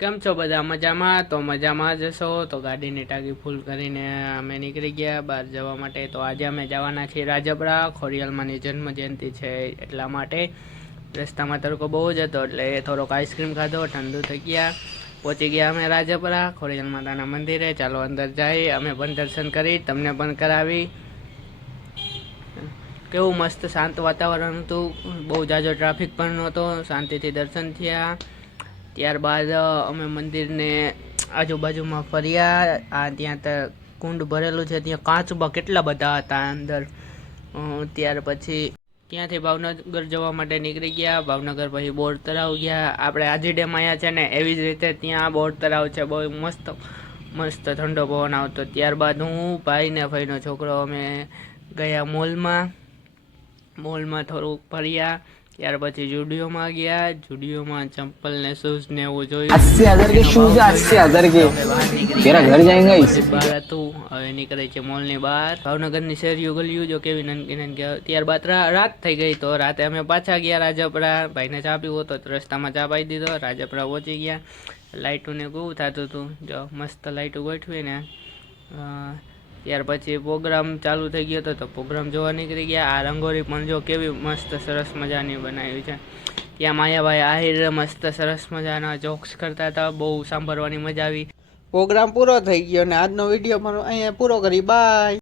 કેમ છો બધા મજામાં? તો મજામાં જ હશો તો ગાડીની ટાંકી ફૂલ કરીને અમે નીકળી ગયા બહાર જવા માટે. તો આજે અમે જવાના છીએ રાજપરા. ખોડિયાલમાંની જન્મ જયંતિ છે એટલા માટે. રસ્તામાં તડકો બહુ જ હતો એટલે થોડોક આઈસ્ક્રીમ ખાધો, ઠંડુ થઈ ગયા. પહોંચી ગયા અમે રાજપરા ખોડિયાલ માતાના મંદિરે. ચાલો અંદર જઈ અમે પણ દર્શન કરી, તમને પણ કરાવી. કેવું મસ્ત શાંત વાતાવરણ હતું, બહુ જાજો ટ્રાફિક પણ નહોતો, શાંતિથી દર્શન થયા. ત્યારબાદ અમે મંદિરને આજુબાજુમાં ફર્યા. ત્યાં કુંડ ભરેલું છે, ત્યાં કાચબા કેટલા બધા હતા અંદર. ત્યાર પછી ત્યાંથી ભાવનગર જવા માટે નીકળી ગયા. ભાવનગર પછી બોર તળાવ ગયા. આપણે આજી ડેમ આવ્યા છે ને એવી જ રીતે ત્યાં બોર તળાવ છે, બહુ મસ્ત મસ્ત ઠંડો પવન આવતો. ત્યારબાદ હું, ભાઈ ને ભાઈનો છોકરો અમે ગયા મોલમાં થોડુંક ફર્યા. ત્યાર પછી જુડિયોમાં ગયા. જુડિયોમાં ચંપલ ને શૂઝ ને એવું જોયું. 80,000 के शूज है, 80,000 के तेरा घर जाएंगे इससे। બહાર હતું, હવે નીકળે છે મોલની બહાર. ભાવનગરની શેરીઓ ગલીઓ જો કેવી નાનકી નાનકી. ત્યારબાદ રાત થઈ ગઈ તો રાતે અમે પાછા ગયા રાજપરા. ભાઈને ચા પીવો તો રસ્તામાં ચા પાઈ દીધો. રાજપરા પહોંચી ગયા. લાઇટોને કેવું થતું હતું, જો મસ્ત લાઇટો ગોઠવી ને. ત્યાર પછી પ્રોગ્રામ ચાલુ થઈ ગયો હતો તો પ્રોગ્રામ જોવા નીકળી ગયા. આ રંગોળી પણ જો કેવી મસ્ત સરસ મજાની બનાવી છે. ત્યાં માયાભાઈ આહિર મસ્ત સરસ મજાના જોક્સ કરતા હતા, બહુ સાંભળવાની મજા આવી. પ્રોગ્રામ પૂરો થઈ ગયો અને આજનો વિડીયો પણ અહીંયા પૂરો કરી. બાય.